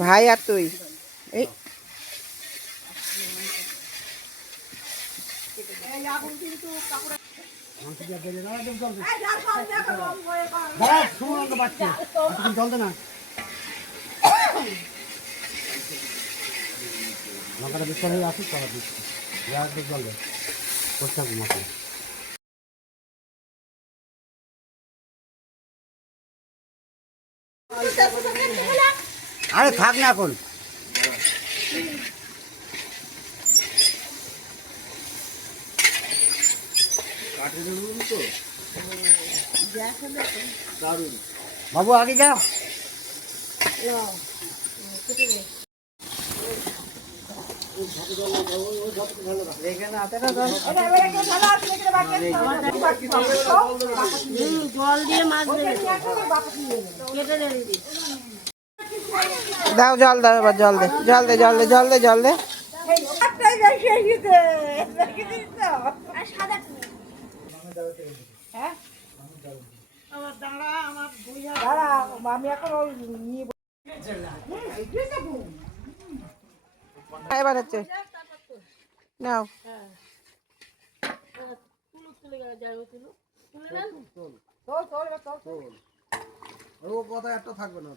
ভাই আর তুই এই জল দে না লঙ্কাটা বিস্তার হয়ে আসুক তারা দিচ্ছি জল দে করতে হবে মতো আরে থাক না এখন বাবু আগে যাও জল দিয়ে মাছ দাও জল দাও এবার জল দে জল দে জল দে জল দে জল দে এবার হচ্ছে নাও ও কথা একটা থাকবে না